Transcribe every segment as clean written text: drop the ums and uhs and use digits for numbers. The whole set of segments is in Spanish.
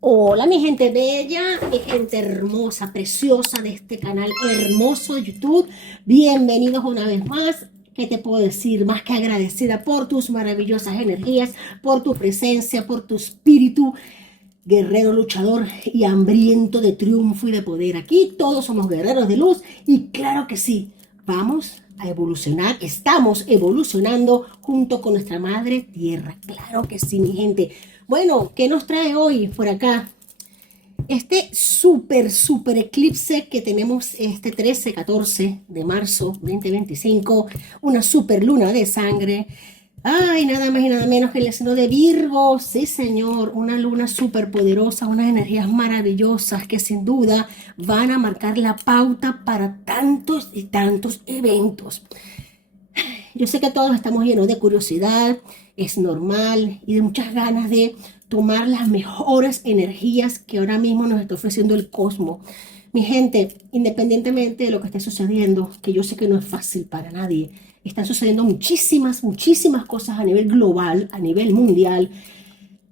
Hola mi gente bella y gente hermosa, preciosa de este canal hermoso de YouTube. Bienvenidos una vez más. ¿Qué te puedo decir? Más que agradecida por tus maravillosas energías, por tu presencia, por tu espíritu guerrero, luchador y hambriento de triunfo y de poder. Aquí todos somos guerreros de luz y claro que sí, vamos a evolucionar, estamos evolucionando junto con nuestra madre tierra. Claro que sí, mi gente. Bueno, ¿qué nos trae hoy por acá? Este súper eclipse que tenemos este 13-14 de marzo 2025, una super luna de sangre. Ay, nada más y nada menos que el signo de Virgo. Sí, señor, una luna súper poderosa, unas energías maravillosas que sin duda van a marcar la pauta para tantos y tantos eventos. Yo sé que todos estamos llenos de curiosidad, es normal y de muchas ganas de tomar las mejores energías que ahora mismo nos está ofreciendo el cosmos. Mi gente, independientemente de lo que esté sucediendo, que yo sé que no es fácil para nadie, están sucediendo muchísimas cosas a nivel global, a nivel mundial.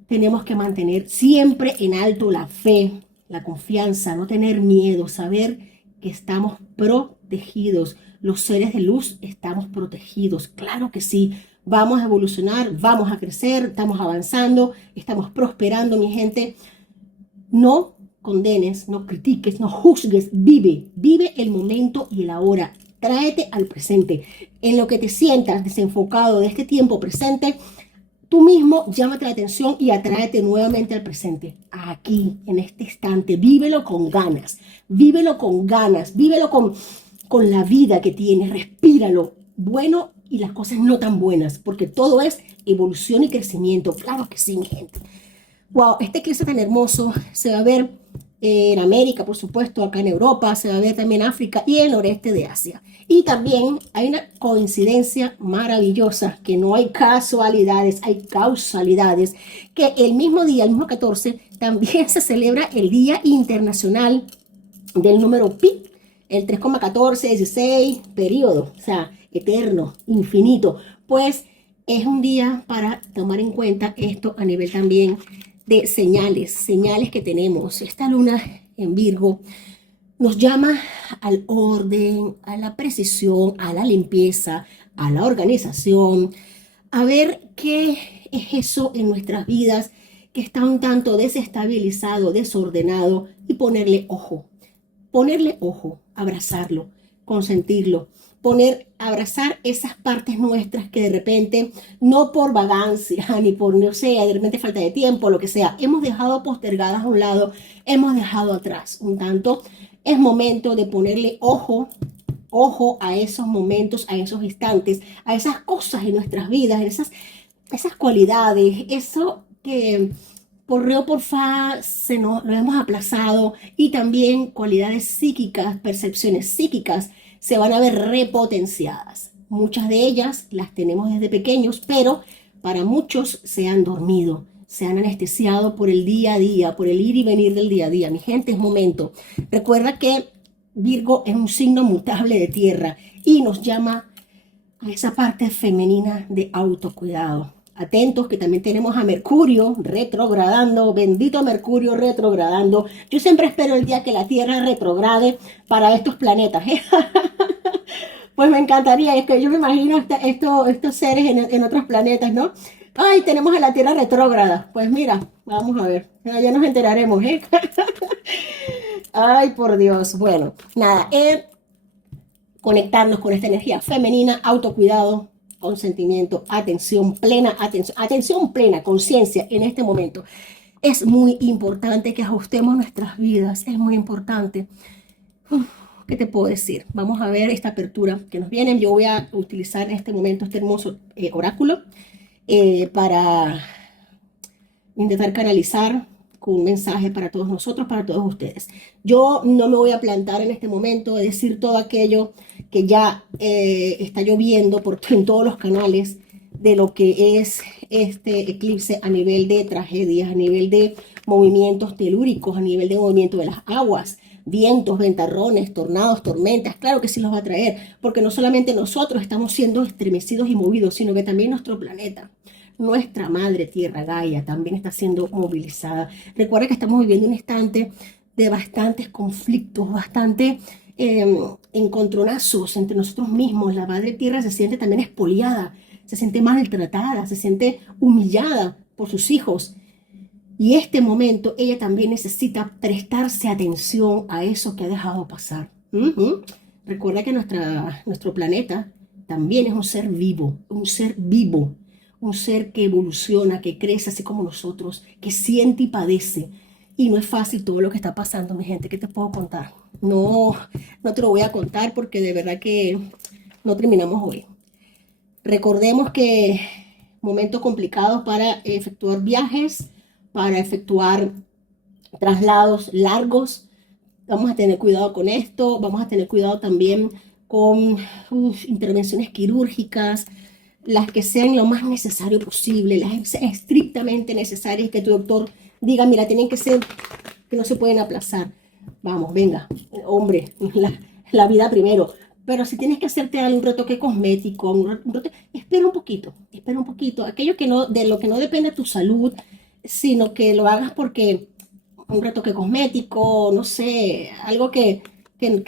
Tenemos que mantener siempre en alto la fe, la confianza, no tener miedo, saber que estamos protegidos. Los seres de luz estamos protegidos. Claro que sí. Vamos a evolucionar, vamos a crecer, estamos avanzando, estamos prosperando, mi gente. No condenes, no critiques, no juzgues, vive el momento y el ahora. Tráete al presente. En lo que te sientas desenfocado de este tiempo presente, tú mismo llámate la atención y atráete nuevamente al presente, aquí, en este instante. Vívelo con ganas, vívelo con la vida que tienes, respíralo, bueno y las cosas no tan buenas, porque todo es evolución y crecimiento. Claro que sí, mi gente. Wow, este eclipse tan hermoso se va a ver en América, por supuesto, acá en Europa, se va a ver también en África y en el noreste de Asia. Y también hay una coincidencia maravillosa, que no hay casualidades, hay causalidades, que el mismo día, el mismo 14, también se celebra el Día Internacional del número pi, el 3,1416 periodo, o sea, eterno, infinito. Pues es un día para tomar en cuenta esto a nivel también de señales que tenemos. Esta luna en Virgo nos llama al orden, a la precisión, a la limpieza, a la organización, a ver qué es eso en nuestras vidas que está un tanto desestabilizado, desordenado y ponerle ojo, abrazarlo, consentirlo, abrazar esas partes nuestras que de repente, no por vagancia, ni por, no sé, de repente falta de tiempo, lo que sea, hemos dejado postergadas a un lado, hemos dejado atrás un tanto. Es momento de ponerle ojo a esos momentos, a esos instantes, a esas cosas en nuestras vidas, esas cualidades, eso que por re o por fa lo hemos aplazado, y también cualidades psíquicas, percepciones psíquicas se van a ver repotenciadas. Muchas de ellas las tenemos desde pequeños, pero para muchos se han dormido, se han anestesiado por el día a día, por el ir y venir del día a día. Mi gente, es momento. Recuerda que Virgo es un signo mutable de tierra y nos llama a esa parte femenina de autocuidado. Atentos que también tenemos a Mercurio retrogradando, bendito Mercurio retrogradando. Yo siempre espero el día que la Tierra retrograde para estos planetas, ¿eh? Pues me encantaría, es que yo me imagino estos seres en otros planetas, ¿no? Ay, tenemos a la Tierra retrógrada. Pues mira, vamos a ver, ya nos enteraremos, ¿eh? Ay, por Dios. Bueno, nada, conectarnos con esta energía femenina, autocuidado, consentimiento, atención plena, conciencia en este momento. Es muy importante que ajustemos nuestras vidas, es muy importante. ¿Qué te puedo decir? Vamos a ver esta apertura que nos viene. Yo voy a utilizar en este momento este hermoso oráculo para intentar canalizar con un mensaje para todos nosotros, para todos ustedes. Yo no me voy a plantar en este momento a decir todo aquello que ya está lloviendo en todos los canales de lo que es este eclipse a nivel de tragedias, a nivel de movimientos telúricos, a nivel de movimiento de las aguas, vientos, ventarrones, tornados, tormentas. Claro que sí los va a traer, porque no solamente nosotros estamos siendo estremecidos y movidos, sino que también nuestro planeta. nuestra madre tierra Gaia también está siendo movilizada. Recuerda que estamos viviendo un instante de bastantes conflictos, bastante encontronazos entre nosotros mismos. La madre tierra se siente también expoliada, se siente maltratada, se siente humillada por sus hijos. Y este momento ella también necesita prestarse atención a eso que ha dejado pasar. Recuerda que nuestro planeta también es un ser vivo, un ser que evoluciona, que crece así como nosotros, que siente y padece. Y no es fácil todo lo que está pasando, mi gente. ¿Qué te puedo contar? No, no te lo voy a contar porque de verdad que no terminamos hoy. Recordemos que momentos complicados para efectuar viajes, para efectuar traslados largos. Vamos a tener cuidado con esto, vamos a tener cuidado también con intervenciones quirúrgicas, las que sean lo más necesario posible, las estrictamente necesarias, que tu doctor diga, mira, tienen que ser, que no se pueden aplazar. Vamos, venga, hombre, la vida primero. Pero si tienes que hacerte un retoque cosmético, espera un poquito. Aquello que no, de lo que no depende de tu salud, sino que lo hagas porque un retoque cosmético, no sé, algo que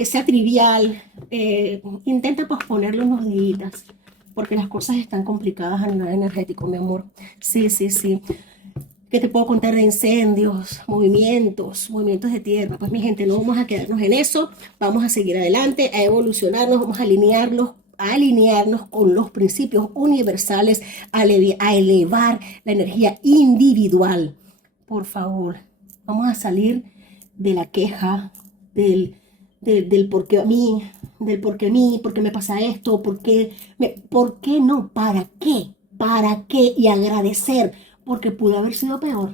sea trivial, intenta posponerlo unos días, porque las cosas están complicadas a nivel energético, mi amor. Sí, sí, sí. ¿Qué te puedo contar de incendios, movimientos de tierra? Pues mi gente, no vamos a quedarnos en eso, vamos a seguir adelante, a evolucionarnos, vamos a alinearnos con los principios universales, a elevar la energía individual. Por favor, vamos a salir de la queja, del por qué a mí, por qué me pasa esto, por qué no, para qué, y agradecer, porque pudo haber sido peor.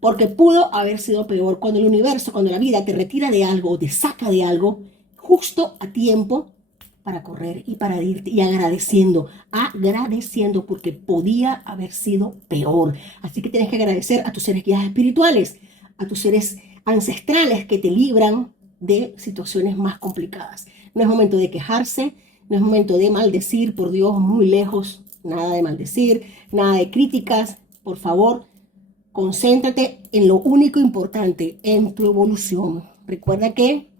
Porque pudo haber sido peor. Cuando el universo, cuando la vida te retira de algo, te saca de algo, justo a tiempo para correr y para irte, y agradeciendo, porque podía haber sido peor. Así que tienes que agradecer a tus seres guías espirituales, a tus seres ancestrales que te libran de situaciones más complicadas. No es momento de quejarse, no es momento de maldecir, por Dios, muy lejos, nada de maldecir, nada de críticas, por favor, concéntrate en lo único importante, en tu evolución. Recuerda que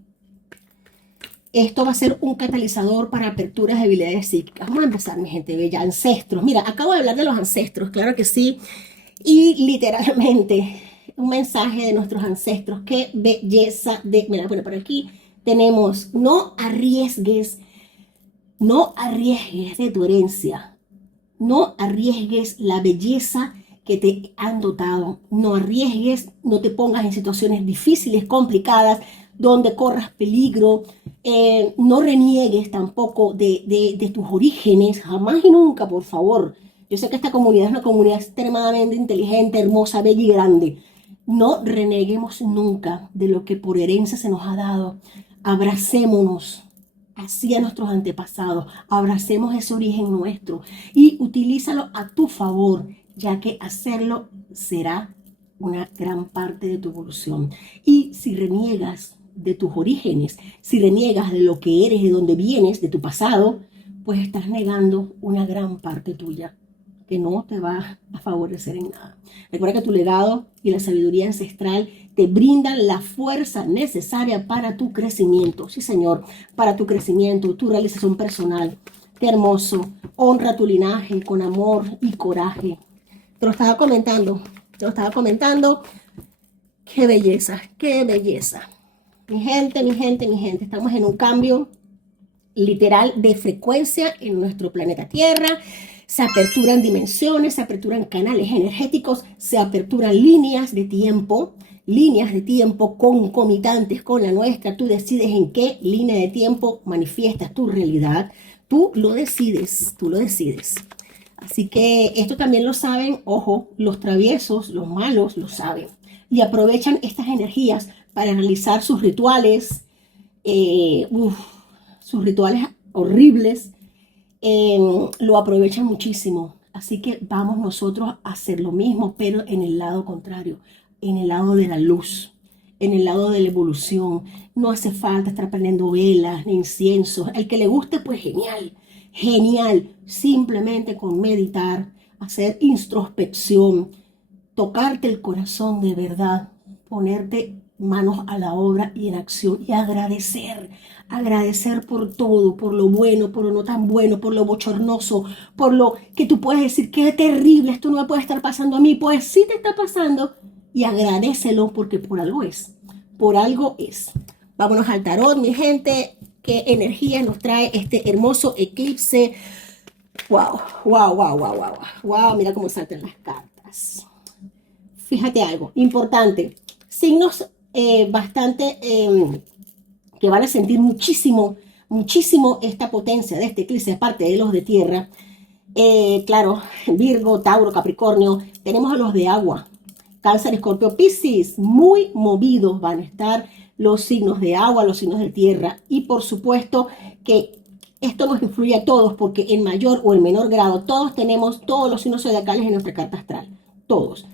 esto va a ser un catalizador para aperturas de habilidades psíquicas. Vamos a empezar, mi gente bella. Ancestros. Mira, acabo de hablar de los ancestros, claro que sí. Y literalmente, un mensaje de nuestros ancestros. Qué belleza de... Mira, bueno, por aquí tenemos, no arriesgues de tu herencia. No arriesgues la belleza que te han dotado. No arriesgues, no te pongas en situaciones difíciles, complicadas, donde corras peligro. No reniegues tampoco de tus orígenes, jamás y nunca, por favor. Yo sé que esta comunidad es una comunidad extremadamente inteligente, hermosa, bella y grande. No reneguemos nunca de lo que por herencia se nos ha dado. Abracémonos así a nuestros antepasados, abracemos ese origen nuestro y utilízalo a tu favor, ya que hacerlo será una gran parte de tu evolución. Y si reniegas de tus orígenes, si reniegas de lo que eres, de dónde vienes, de tu pasado, pues estás negando una gran parte tuya que no te va a favorecer en nada. Recuerda que tu legado y la sabiduría ancestral te brindan la fuerza necesaria para tu crecimiento. Sí, Señor, para tu crecimiento, tu realización personal. Qué hermoso. Honra tu linaje con amor y coraje. Te lo estaba comentando. Qué belleza, qué belleza. Mi gente, estamos en un cambio literal de frecuencia en nuestro planeta Tierra. Se aperturan dimensiones, se aperturan canales energéticos, se aperturan líneas de tiempo concomitantes con la nuestra. Tú decides en qué línea de tiempo manifiestas tu realidad. Tú lo decides. Así que esto también lo saben, ojo, los traviesos, los malos lo saben. Y aprovechan estas energías para realizar sus rituales, sus rituales horribles. Lo aprovechan muchísimo. Así que vamos nosotros a hacer lo mismo, pero en el lado contrario, en el lado de la luz, en el lado de la evolución. No hace falta estar prendiendo velas ni inciensos. El que le guste, pues genial, genial. Simplemente con meditar, hacer introspección, tocarte el corazón de verdad, ponerte manos a la obra y en acción y agradecer por todo, por lo bueno, por lo no tan bueno, por lo bochornoso, por lo que tú puedes decir, qué terrible, esto no me puede estar pasando a mí, pues sí te está pasando y agradécelo porque por algo es, por algo es. Vámonos al tarot, mi gente, qué energía nos trae este hermoso eclipse. Wow, wow, wow, wow, wow, wow, mira cómo saltan las cartas. Fíjate algo importante, signos bastante que van a sentir muchísimo, muchísimo esta potencia de este eclipse, aparte de los de tierra. Claro, Virgo, Tauro, Capricornio, tenemos a los de agua, Cáncer, Escorpio, Piscis, muy movidos van a estar los signos de agua, los signos de tierra, y por supuesto que esto nos influye a todos porque en mayor o en menor grado todos tenemos todos los signos zodiacales en nuestra carta astral, todos.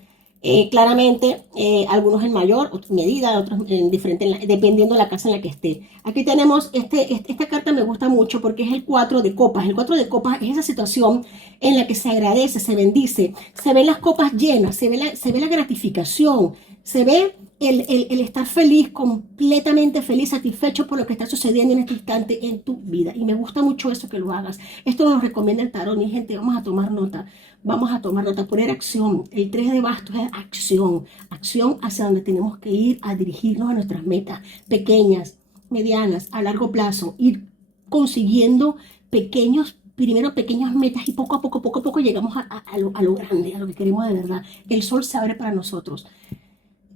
Claramente, algunos en mayor medida, otros en diferente, dependiendo de la casa en la que esté. Aquí tenemos, esta carta me gusta mucho porque es el 4 de copas. El 4 de copas es esa situación en la que se agradece, se bendice, se ven las copas llenas, se ve la gratificación, se ve el estar feliz, completamente feliz, satisfecho por lo que está sucediendo en este instante en tu vida. Y me gusta mucho eso que lo hagas. Esto nos recomienda el tarot, mi gente, vamos a tomar nota. Vamos a tomar nota, poner acción. El 3 de bastos es acción. Acción hacia donde tenemos que ir a dirigirnos a nuestras metas pequeñas, medianas, a largo plazo. Ir consiguiendo primero pequeñas metas y poco a poco llegamos a lo grande, a lo que queremos de verdad. El sol se abre para nosotros.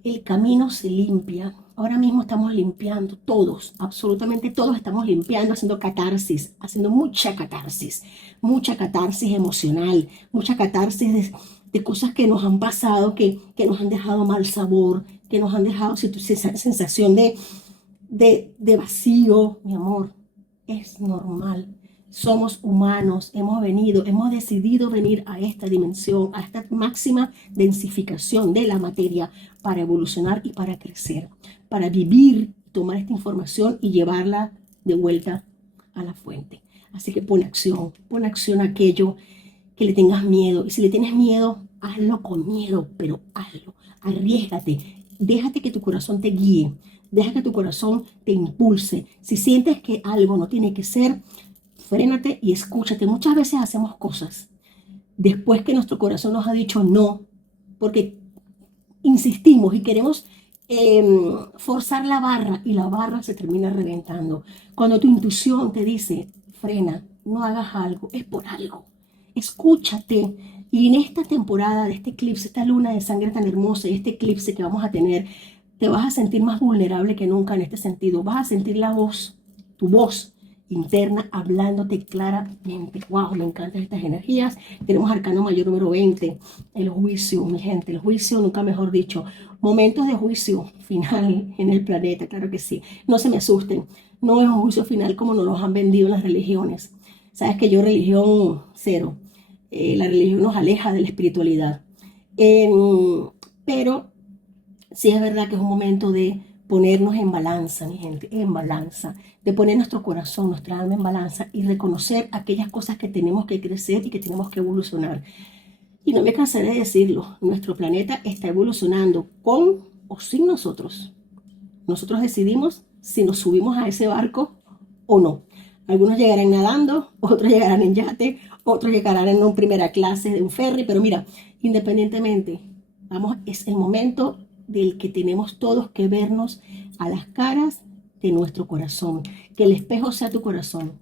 El camino se limpia. Ahora mismo estamos limpiando, todos, absolutamente todos estamos limpiando, haciendo catarsis, haciendo mucha catarsis emocional, mucha catarsis de cosas que nos han pasado, que nos han dejado mal sabor, que nos han dejado esa sensación de vacío. Mi amor, es normal. Somos humanos, hemos decidido venir a esta dimensión, a esta máxima densificación de la materia para evolucionar y para crecer, para vivir, tomar esta información y llevarla de vuelta a la fuente. Así que pon acción a aquello que le tengas miedo. Y si le tienes miedo, hazlo con miedo, pero hazlo, arriésgate, déjate que tu corazón te guíe, deja que tu corazón te impulse. Si sientes que algo no tiene que ser, frénate y escúchate. Muchas veces hacemos cosas después que nuestro corazón nos ha dicho no, porque insistimos y queremos forzar la barra y la barra se termina reventando. Cuando tu intuición te dice, frena, no hagas algo, es por algo. Escúchate. Y en esta temporada de este eclipse, esta luna de sangre tan hermosa y este eclipse que vamos a tener, te vas a sentir más vulnerable que nunca en este sentido. Vas a sentir la voz, tu voz interna hablándote claramente. Wow, me encantan estas energías. Tenemos arcano mayor número 20, el juicio, mi gente, el juicio, nunca mejor dicho. Momentos de juicio final en el planeta, claro que sí. No se me asusten, no es un juicio final como nos lo han vendido en las religiones. Sabes que yo religión cero. La religión nos aleja de la espiritualidad. Pero sí es verdad que es un momento de ponernos en balanza, mi gente, en balanza, de poner nuestro corazón, nuestra alma en balanza y reconocer aquellas cosas que tenemos que crecer y que tenemos que evolucionar. Y no me cansaré de decirlo, nuestro planeta está evolucionando con o sin nosotros. Nosotros decidimos si nos subimos a ese barco o no. Algunos llegarán nadando, otros llegarán en yate, otros llegarán en una primera clase de un ferry, pero mira, independientemente, vamos, es el momento del que tenemos todos que vernos a las caras de nuestro corazón. Que el espejo sea tu corazón.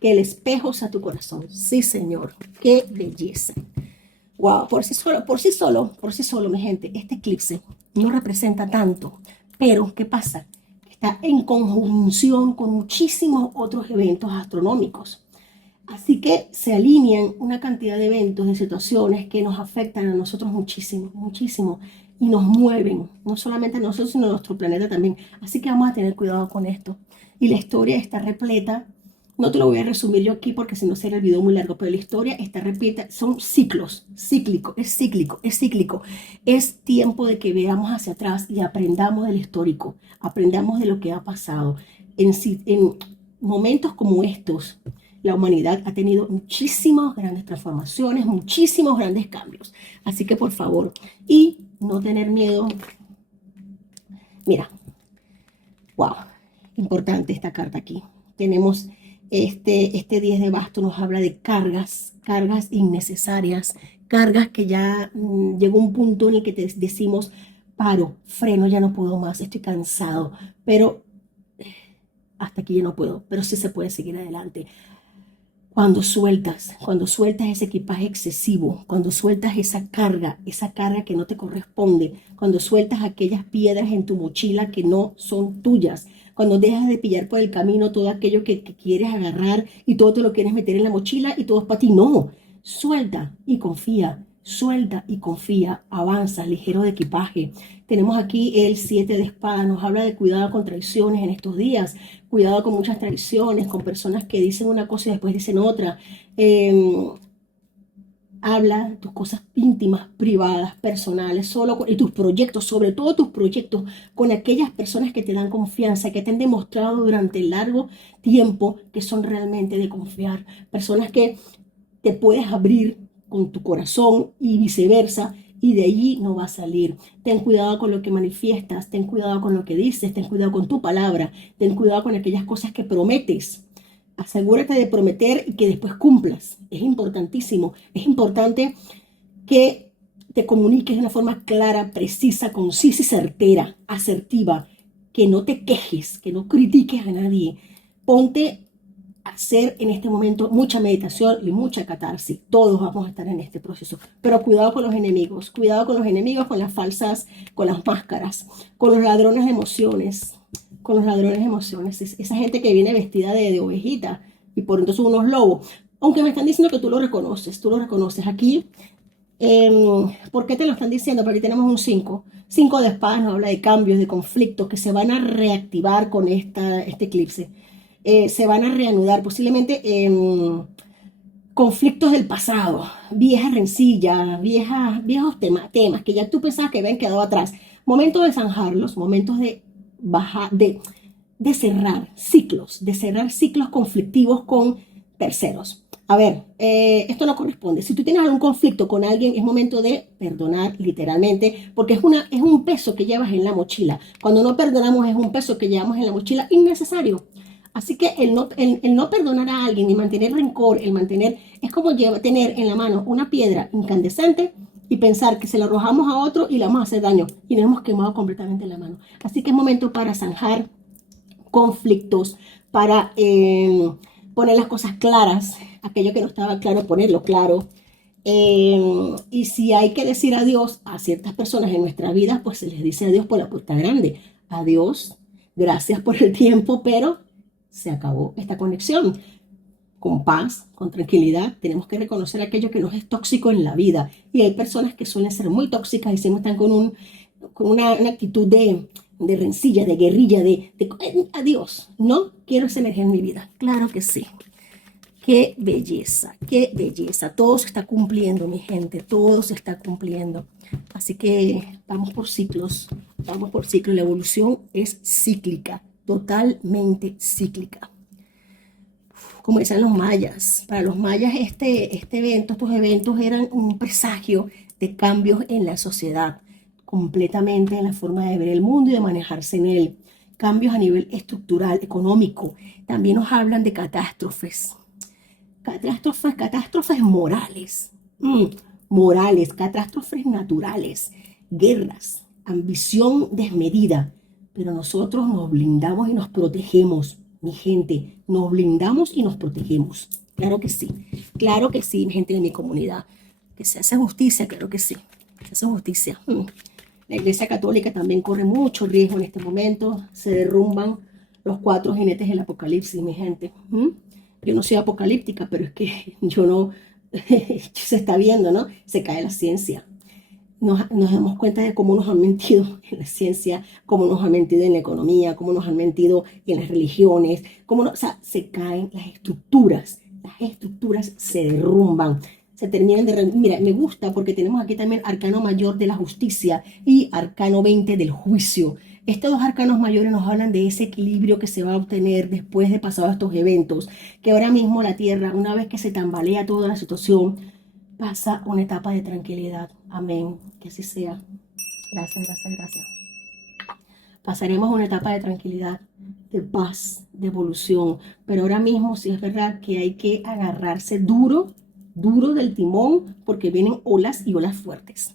Que el espejo sea tu corazón. Sí, Señor. Qué belleza. Wow, por sí solo, mi gente, este eclipse no representa tanto. Pero, ¿qué pasa? Está en conjunción con muchísimos otros eventos astronómicos. Así que se alinean una cantidad de eventos, de situaciones que nos afectan a nosotros muchísimo, muchísimo, y nos mueven, no solamente a nosotros, sino a nuestro planeta también. Así que vamos a tener cuidado con esto. Y la historia está repleta, no te lo voy a resumir yo aquí porque si no será el video muy largo, pero la historia está repleta, son ciclos, cíclico, es cíclico, es cíclico. Es tiempo de que veamos hacia atrás y aprendamos del histórico, aprendamos de lo que ha pasado. En momentos como estos, la humanidad ha tenido muchísimas grandes transformaciones, muchísimos grandes cambios. Así que por favor, y no tener miedo. Mira, wow, importante esta carta aquí. Tenemos este 10 de bastos, nos habla de cargas innecesarias, cargas que ya llegó un punto en el que te decimos, paro, freno, ya no puedo más, estoy cansado, pero hasta aquí ya no puedo, pero sí se puede seguir adelante. Cuando sueltas ese equipaje excesivo, cuando sueltas esa carga que no te corresponde, cuando sueltas aquellas piedras en tu mochila que no son tuyas, cuando dejas de pillar por el camino todo aquello que quieres agarrar y todo te lo quieres meter en la mochila y todo es para ti, no, suelta y confía, avanza, ligero de equipaje. Tenemos aquí el 7 de espadas, nos habla de cuidado con traiciones en estos días, cuidado con muchas traiciones, con personas que dicen una cosa y después dicen otra. Habla de tus cosas íntimas, privadas, personales, y tus proyectos, sobre todo tus proyectos, con aquellas personas que te dan confianza, que te han demostrado durante largo tiempo que son realmente de confiar, personas que te puedes abrir con tu corazón y viceversa, y de allí no va a salir. Ten cuidado con lo que manifiestas, ten cuidado con lo que dices, ten cuidado con tu palabra, ten cuidado con aquellas cosas que prometes. Asegúrate de prometer y que después cumplas. Es importantísimo. Es importante que te comuniques de una forma clara, precisa, concisa y certera, asertiva. Que no te quejes, que no critiques a nadie. Ponte a hacer en este momento mucha meditación y mucha catarsis. Todos vamos a estar en este proceso. Pero cuidado con los enemigos. Cuidado con los enemigos, con las falsas, con las máscaras, con los ladrones de emociones. Con los ladrones de emociones, esa gente que viene vestida de ovejita y por entonces unos lobos, aunque me están diciendo que tú lo reconoces aquí. ¿Por qué te lo están diciendo? Porque aquí tenemos un 5 de espadas, nos habla de cambios, de conflictos que se van a reactivar con este eclipse, se van a reanudar posiblemente conflictos del pasado, viejas rencillas, viejos temas que ya tú pensabas que habían quedado atrás, momentos de zanjarlos, momentos de cerrar ciclos conflictivos con terceros. A ver, esto no corresponde. Si tú tienes algún conflicto con alguien, es momento de perdonar literalmente, porque es un peso que llevas en la mochila. Cuando no perdonamos es un peso que llevamos en la mochila innecesario. Así que el no perdonar a alguien y mantener rencor, es como tener en la mano una piedra incandescente y pensar que se la arrojamos a otro y le vamos a hacer daño y nos hemos quemado completamente la mano. Así que es momento para zanjar conflictos, para poner las cosas claras, aquello que no estaba claro, ponerlo claro. Y si hay que decir adiós a ciertas personas en nuestra vida, pues se les dice adiós por la puerta grande. Adiós, gracias por el tiempo, pero se acabó esta conexión. Con paz, con tranquilidad, tenemos que reconocer aquello que nos es tóxico en la vida. Y hay personas que suelen ser muy tóxicas y siempre están con una actitud de rencilla, de guerrilla, de adiós. No quiero esa energía en mi vida. Claro que sí. Qué belleza, qué belleza. Todo se está cumpliendo, mi gente. Todo se está cumpliendo. Así que vamos por ciclos. Vamos por ciclos. La evolución es cíclica, totalmente cíclica. Como decían los mayas, para los mayas estos eventos eran un presagio de cambios en la sociedad, completamente en la forma de ver el mundo y de manejarse en él. Cambios a nivel estructural, económico. También nos hablan de catástrofes. Catástrofes morales. Morales, catástrofes naturales, guerras, ambición desmedida. Pero nosotros nos blindamos y nos protegemos. Mi gente, nos blindamos y nos protegemos. Claro que sí, mi gente de mi comunidad. Que se hace justicia, claro que sí. Se hace justicia. La Iglesia Católica también corre mucho riesgo en este momento. Se derrumban los 4 jinetes del Apocalipsis, mi gente. Yo no soy apocalíptica, pero es que yo no... se está viendo, ¿no? Se cae la ciencia. Nos damos cuenta de cómo nos han mentido en la ciencia, cómo nos han mentido en la economía, cómo nos han mentido en las religiones, o sea, se caen las estructuras se derrumban, se terminan de... Mira, me gusta porque tenemos aquí también Arcano Mayor de la Justicia y Arcano 20 del Juicio. Estos dos arcanos mayores nos hablan de ese equilibrio que se va a obtener después de pasados estos eventos, que ahora mismo la Tierra, una vez que se tambalea toda la situación, pasa una etapa de tranquilidad. Amén. Que así sea. Gracias, gracias, gracias. Pasaremos una etapa de tranquilidad, de paz, de evolución. Pero ahora mismo sí es verdad que hay que agarrarse duro, duro del timón, porque vienen olas y olas fuertes.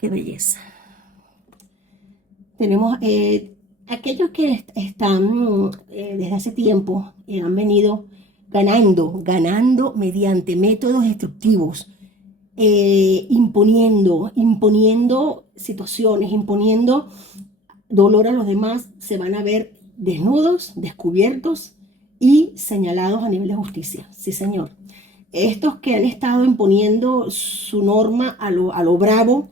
Qué belleza. Tenemos aquellos que están desde hace tiempo, han venido ganando mediante métodos destructivos, imponiendo situaciones, imponiendo dolor a los demás, se van a ver desnudos, descubiertos y señalados a nivel de justicia. Sí, señor. Estos que han estado imponiendo su norma a lo bravo,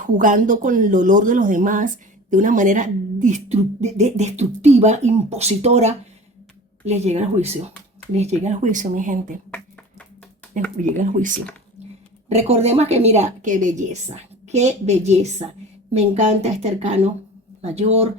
jugando con el dolor de los demás de una manera destructiva, impositora, les llega el juicio. Les llega el juicio, mi gente. Les llega el juicio. Recordemos que, mira, qué belleza, qué belleza. Me encanta este arcano mayor.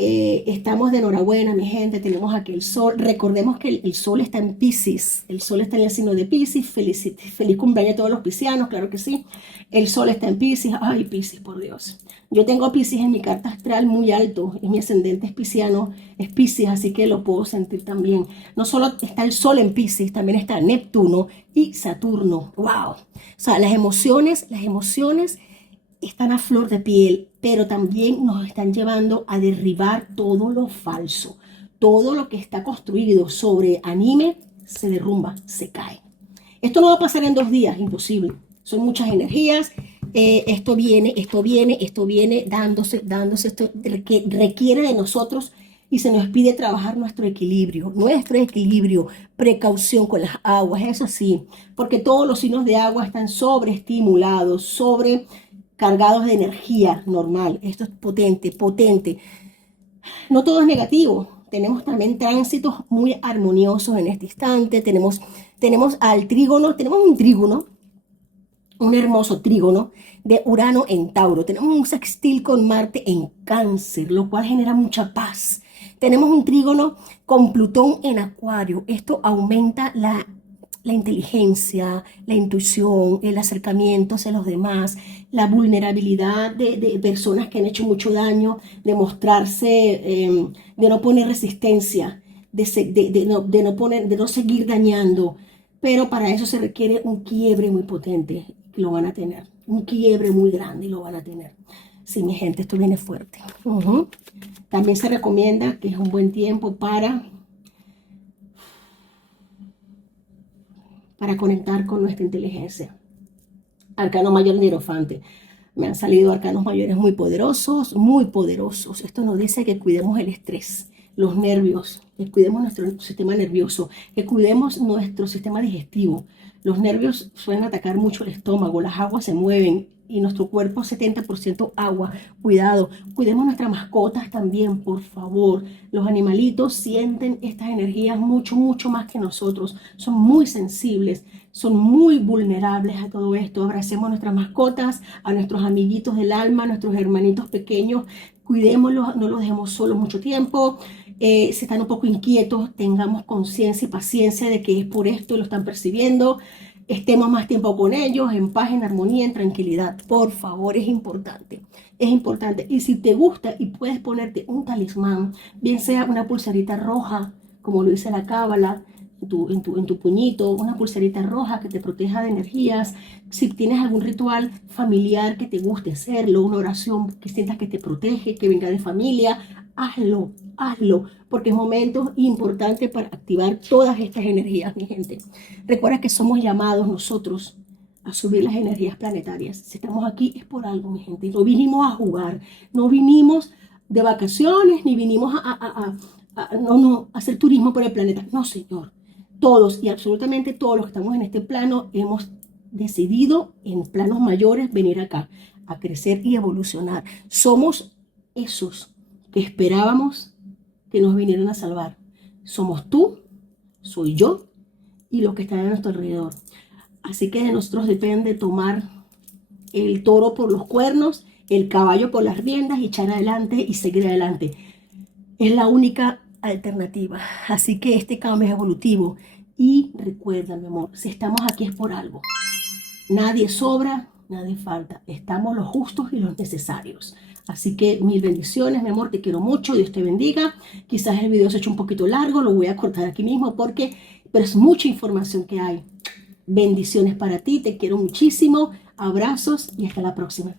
Estamos de enhorabuena, mi gente. Tenemos aquí el sol. Recordemos que el sol está en Piscis. El sol está en el signo de Piscis. Feliz cumpleaños a todos los piscianos, claro que sí. El sol está en Piscis. Ay, Piscis, por Dios. Yo tengo Piscis en mi carta astral muy alto. Y mi ascendente es pisciano, es Piscis, así que lo puedo sentir también. No solo está el sol en Piscis, también está Neptuno y Saturno. ¡Wow! O sea, las emociones están a flor de piel, pero también nos están llevando a derribar todo lo falso. Todo lo que está construido sobre anime se derrumba, se cae. Esto no va a pasar en 2 días, imposible. Son muchas energías. Esto viene dándose, esto que requiere de nosotros y se nos pide trabajar nuestro equilibrio, precaución con las aguas, eso sí, porque todos los signos de agua están sobreestimulados, cargados de energía normal. Esto es potente, potente. No todo es negativo. Tenemos también tránsitos muy armoniosos en este instante. Tenemos al trígono, tenemos un hermoso trígono de Urano en Tauro. Tenemos un sextil con Marte en Cáncer, lo cual genera mucha paz. Tenemos un trígono con Plutón en Acuario. Esto aumenta la inteligencia, la intuición, el acercamiento hacia los demás, la vulnerabilidad de personas que han hecho mucho daño, de mostrarse, de no poner resistencia, de no seguir dañando. Pero para eso se requiere un quiebre muy potente, que lo van a tener. Un quiebre muy grande y lo van a tener. Sí, mi gente, esto viene fuerte. También se recomienda que es un buen tiempo para conectar con nuestra inteligencia. Arcano mayor de Hierofante. Me han salido arcanos mayores muy poderosos, muy poderosos. Esto nos dice que cuidemos el estrés, los nervios, que cuidemos nuestro sistema nervioso, que cuidemos nuestro sistema digestivo. Los nervios suelen atacar mucho el estómago, las aguas se mueven y nuestro cuerpo 70% agua. Cuidado, cuidemos nuestras mascotas también, por favor. Los animalitos sienten estas energías mucho, mucho más que nosotros. Son muy sensibles, son muy vulnerables a todo esto. Abracemos a nuestras mascotas, a nuestros amiguitos del alma, a nuestros hermanitos pequeños. Cuidémoslos, no los dejemos solos mucho tiempo. Si están un poco inquietos, tengamos conciencia y paciencia de que es por esto y lo están percibiendo. Estemos más tiempo con ellos, en paz, en armonía, en tranquilidad. Por favor, es importante. Es importante. Y si te gusta y puedes ponerte un talismán, bien sea una pulserita roja, como lo dice la cábala, en tu puñito, una pulserita roja que te proteja de energías. Si tienes algún ritual familiar que te guste hacerlo, una oración que sientas que te protege, que venga de familia, hazlo, porque es momento importante para activar todas estas energías, mi gente. Recuerda que somos llamados nosotros a subir las energías planetarias. Si estamos aquí es por algo, mi gente. No vinimos a jugar, no vinimos de vacaciones, ni vinimos a hacer turismo por el planeta. No, señor. Todos y absolutamente todos los que estamos en este plano hemos decidido en planos mayores venir acá a crecer y evolucionar. Somos esos que esperábamos que nos vinieran a salvar. Somos tú, soy yo y los que están a nuestro alrededor. Así que de nosotros depende tomar el toro por los cuernos el caballo por las riendas y echar adelante y seguir adelante. Es la única alternativa. Así que este cambio es evolutivo. Y recuerda, mi amor, si estamos aquí es por algo. Nadie sobra, nadie falta. Estamos los justos y los necesarios. Así que mil bendiciones, mi amor, te quiero mucho, Dios te bendiga. Quizás el video se ha hecho un poquito largo, lo voy a cortar aquí mismo pero es mucha información que hay. Bendiciones para ti, te quiero muchísimo, abrazos y hasta la próxima.